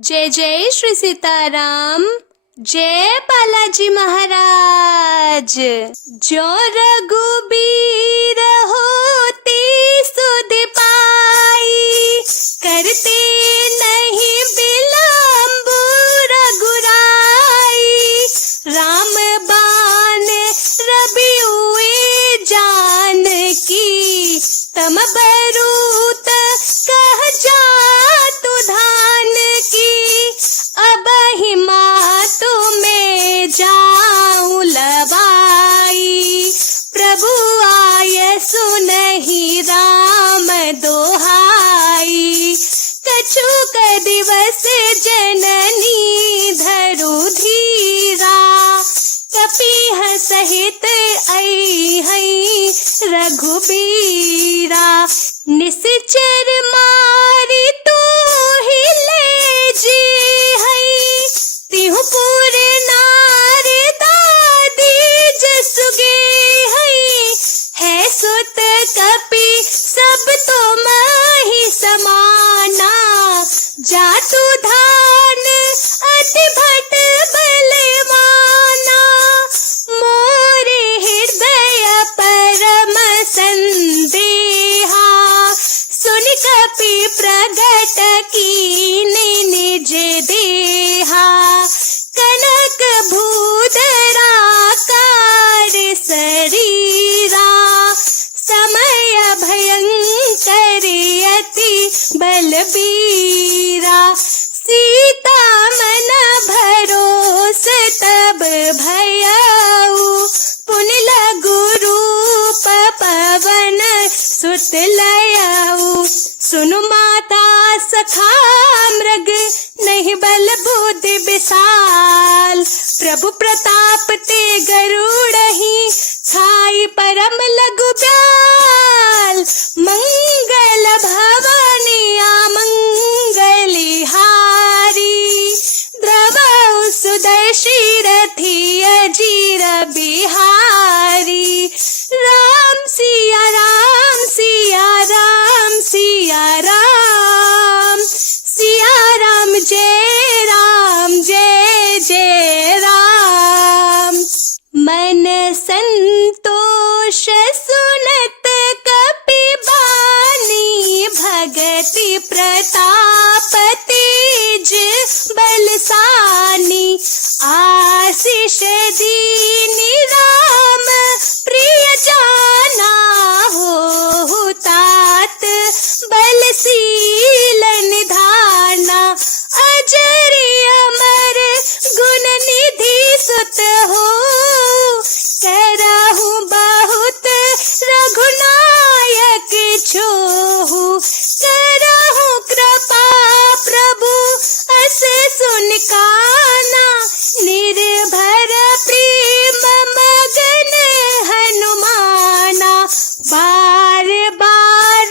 जय जय श्री सीताराम। जय बालाजी महाराज। जो रघुबीर होती सुध पाई, करते नहीं विलंब रघुराई। राम बाण रवि हुए जानकी, तम बरूत कह जातु धान की। अब हिमा तुम्हें जाऊं लवाई, प्रभु आय सुनहि राम दोहाई। कछुक दिवस जननी धरु धीरा, कपिह सहित अइहै रघुबीरा। निश्चर मारि तोहि ले जेहै, तिहु पुर नारि दादी जसु गेहै। है सुत कपि सब तुमहि समाना, जातु धान अति भट बलवाना। मोरे हृदय परम संदेहा, सुन कपि प्रगट कीन्ह निज देहा। कनक भूधरा कार शरीरा, समय भयंकर अति बलबीरा। सीता मन भरोस तब भयउ, पुनि लघु रूप पवन सुत लयउ। सुनु माता सखा मृग, नहीं बल बुद्धि विशाल। प्रभु प्रताप ते गरुड़हि, छाई परम लघु ब्याल। मंगल भवनि अमंगली हारी, द्रवहु सुदर्शी रथी अजीर बिहारी। राम सिया राम सिया राम सिया राम, सिया राम जय जय राम। मन संतोष सुनत कपि बानी, भगति प्रताप तेज बलसानी। आशीष दीनि राम प्रिय जाना, हो तात बलशील निधाना। अजर अमर गुण निधि सुत हो, करहु बहुत रघुनायक छोहु। करहु कृपा प्रभु अस सुन काना, निर्भर प्रेम मगन हनुमाना। बार बार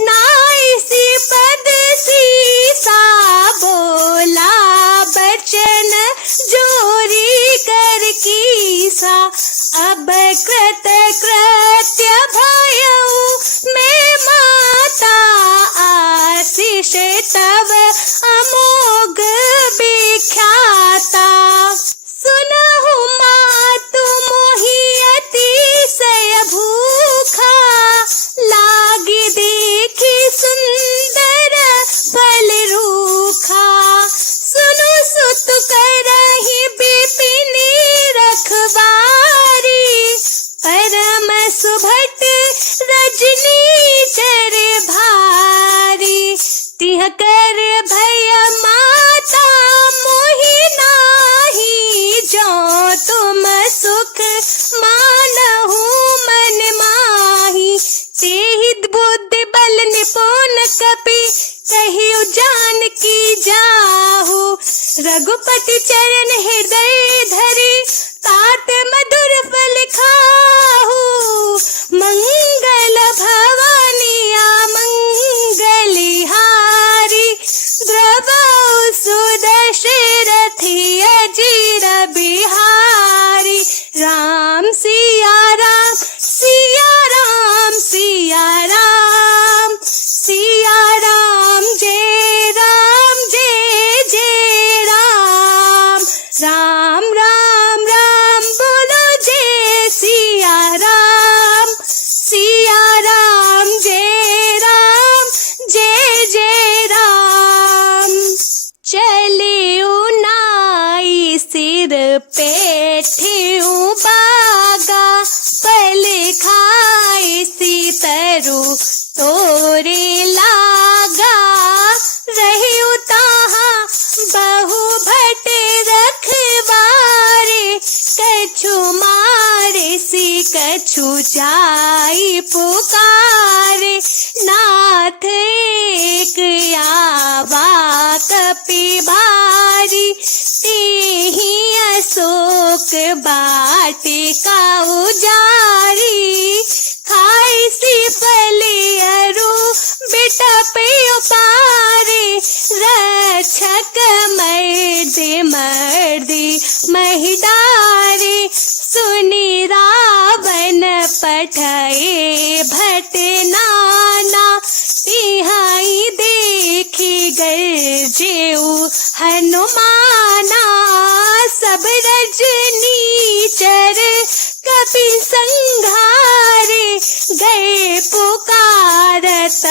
नाइसी पद सीसा, बोला बचन जोरी कर कीसा। अब कृत कृत्य भयउ मैं माता, आशीष तव अमोघ विख्याता। सुनहु मातु मोहि अतिशय भूखा, लागी देखी सुंदर फल रूखा। सुनु सुत करहि बिपिनी रखवारी, परम सुभट रजनी चर भारी। तिह कर भय माता मोहि नाही, जो तुम सुख मानहु मन माही। तेहि बुद्धि बल निपुण कपि, कहिउ जानकी जाहु। रघुपति चरण हृदय धरि, तात मधुर फल खाहु। मंगल भवनि अमंगली हारी, द्रवहु सुदर्शी रथी अजीर बिहारी। राम सिया राम सिया राम सिया राम, सिया राम जय जय पेठियों बागा, पल खाए सी तरु तोरे लागा। रही उताहा बहु भट रखवारे, कछु मारे सी कछु जाई पुकारे। नाथ एक आवा कपि भारी, तेहि अशोक बाटिका उजारी। खाई सी फले अरु बिटप उपारे, रक्षक मर्दे मर्दी महिडारे। सुनि रावण पठए भट नाना, तिहाई देखी गर्जेउ हनुमाना। सब रजनीचर कपि संघारे, गए पुकारत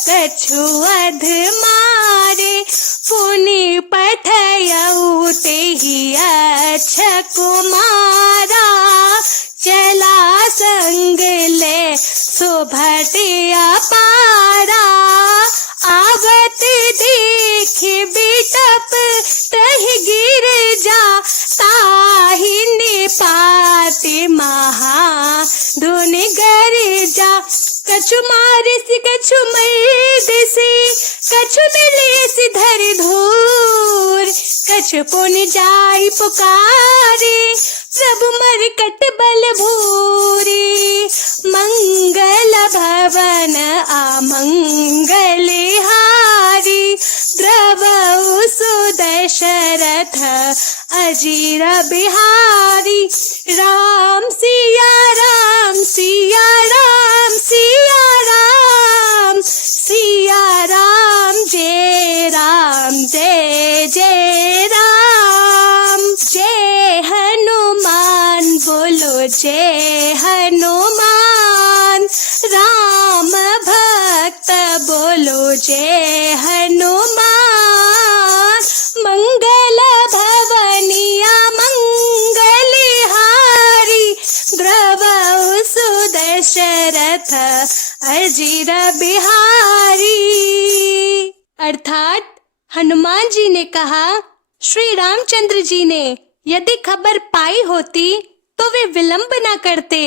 कछु अध मारे। पुनि पठयउ तेहि अच्छ कुमारा, चला संग ले सुभट अपारा। आवत देख बिटप तहि गिर जा, ताहि निपाति महा धुन गर जा। कछु मारिसि कछु मर्दिसि, कछु मिलिसि धरि धूर। कछु पुनि जाई पुकारे, प्रभु मरकट बल भूरी। मंगल भवन अमंगल हारी, द्रवउ सुदशरथ अजीर बिहारी। राम सिया राम सिया राम सिया राम, सिया राम जय जय राम। जय हनुमान बोलो जय हनुमान, राम भक्त बोलो जय हनुमान। मंगल भवनिया मंगलहारी, द्रवउ सुदशरथ अजीर बिहारी। अर्थात हनुमान जी ने कहा, श्री रामचंद्र जी ने यदि खबर पाई होती तो वे विलंब न करते।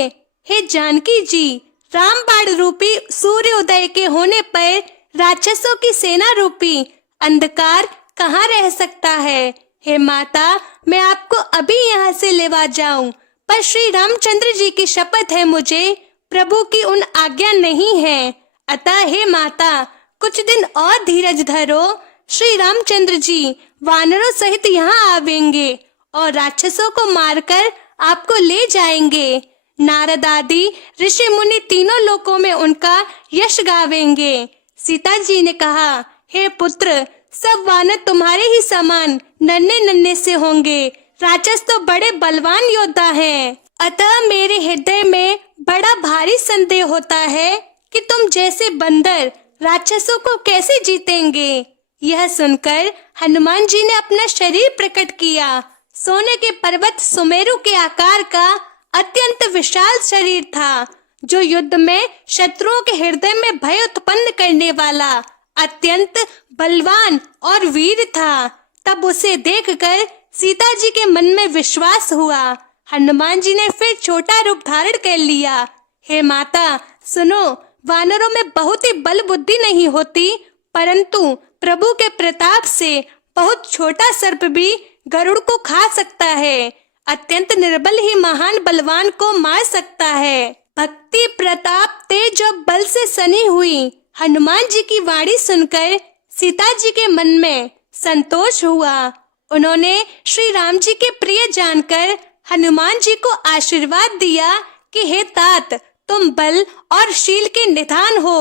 हे जानकी जी, रामबाण रूपी सूर्योदय के होने पर राक्षसों की सेना रूपी अंधकार कहाँ रह सकता है। हे माता, मैं आपको अभी यहाँ से लेवा जाऊं, पर श्री रामचंद्र जी की शपथ है मुझे, प्रभु की उन आज्ञा नहीं है। अतः हे माता, कुछ दिन और धीरज धरो। श्री रामचंद्र जी वानरों सहित यहाँ आवेंगे और राक्षसों को मारकर आपको ले जाएंगे। नारद आदि ऋषि मुनि तीनों लोकों में उनका यश गावेंगे। सीता जी ने कहा, हे पुत्र, सब वानर तुम्हारे ही समान नन्हे नन्हे से होंगे। राक्षस तो बड़े बलवान योद्धा हैं। अतः मेरे हृदय में बड़ा भारी संदेह होता है कि तुम जैसे बंदर राक्षसों को कैसे जीतेंगे। यह सुनकर हनुमान जी ने अपना शरीर प्रकट किया। सोने के पर्वत सुमेरु के आकार का अत्यंत विशाल शरीर था, जो युद्ध में शत्रुओं के हृदय में भय उत्पन्न करने वाला अत्यंत बलवान और वीर था। तब उसे देखकर सीता जी के मन में विश्वास हुआ। हनुमान जी ने फिर छोटा रूप धारण कर लिया। हे माता सुनो, वानरों में बहुत ही बल बुद्धि नहीं होती, परंतु प्रभु के प्रताप से बहुत छोटा सर्प भी गरुड़ को खा सकता है। अत्यंत निर्बल ही महान बलवान को मार सकता है। भक्ति प्रताप तेज और बल से सनी हुई हनुमान जी की वाणी सुनकर सीता जी के मन में संतोष हुआ। उन्होंने श्री राम जी के प्रिय जानकर हनुमान जी को आशीर्वाद दिया कि हे तात, तुम बल और शील के निधान हो।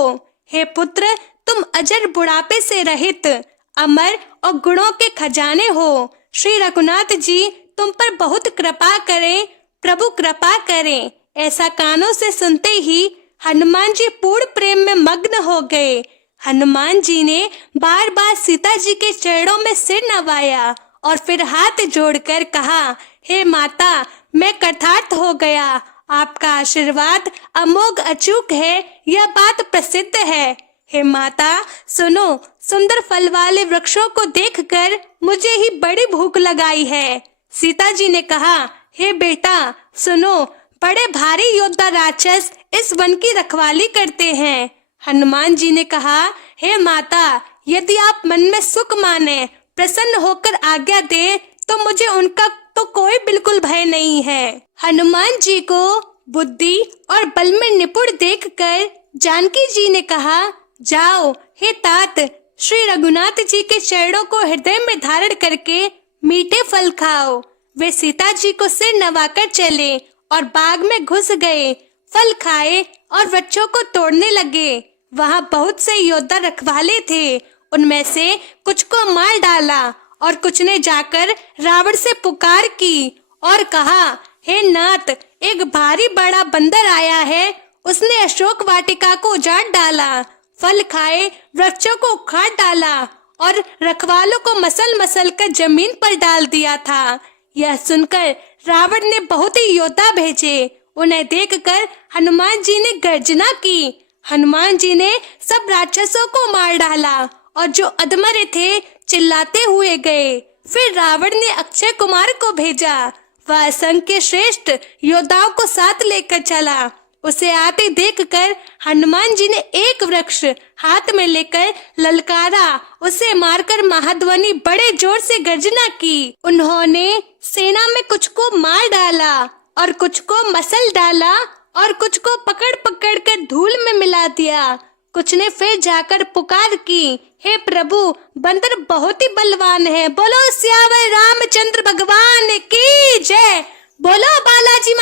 हे पुत्र, तुम अजर बुढ़ापे से रहित अमर और गुणों के खजाने हो। श्री रघुनाथ जी तुम पर बहुत कृपा करें, प्रभु कृपा करें। ऐसा कानों से सुनते ही हनुमान जी पूर्ण प्रेम में मग्न हो गए। हनुमान जी ने बार बार सीता जी के चरणों में सिर नवाया और फिर हाथ जोड़कर कहा, हे माता, मैं कृतार्थ हो गया। आपका आशीर्वाद अमोघ अचूक है, यह बात प्रसिद्ध है। हे माता सुनो, सुंदर फल वाले वृक्षों को देखकर मुझे ही बड़ी भूख लगाई है। सीता जी ने कहा, हे बेटा सुनो, बड़े भारी योद्धा राक्षस इस वन की रखवाली करते हैं। हनुमान जी ने कहा, हे माता, यदि आप मन में सुख माने, प्रसन्न होकर आज्ञा दे, तो मुझे उनका तो कोई बिल्कुल भय नहीं है। हनुमान जी को बुद्धि और बल में निपुण देखकर जानकी जी ने कहा, जाओ हे तात, श्री रघुनाथ जी के चरणों को हृदय में धारण करके मीठे फल खाओ। वे सीता जी को सिर नवाकर चले और बाग में घुस गए, फल खाए और वृक्षों को तोड़ने लगे। वहां बहुत से योद्धा रखवाले थे, उनमें से कुछ को मार डाला और कुछ ने जाकर रावण से पुकार की और कहा, हे नाथ, एक भारी बड़ा बंदर आया है, उसने अशोक वाटिका को उजाड़ डाला, फल खाए वृक्षों को उखाड़ डाला और रखवालों को मसल मसल कर जमीन पर डाल दिया था। यह सुनकर रावण ने बहुत ही योद्धा भेजे। उन्हें देखकर हनुमान जी ने गर्जना की। हनुमान जी ने सब राक्षसों को मार डाला और जो अधमरे थे चिल्लाते हुए गए। फिर रावण ने अक्षय कुमार को भेजा। वह असंख्य श्रेष्ठ योद्धाओं को साथ लेकर चला। उसे आते देखकर हनुमान जी ने एक वृक्ष हाथ में लेकर ललकारा, उसे मारकर महाध्वनि बड़े जोर से गर्जना की। उन्होंने सेना में कुछ को मार डाला और कुछ को मसल डाला और कुछ को पकड़ पकड़ कर धूल में मिला दिया। कुछ ने फिर जाकर पुकार की, हे प्रभु, बंदर बहुत ही बलवान है। बोलो सियावर रामचंद्र भगवान की जय। बोलो बालाजी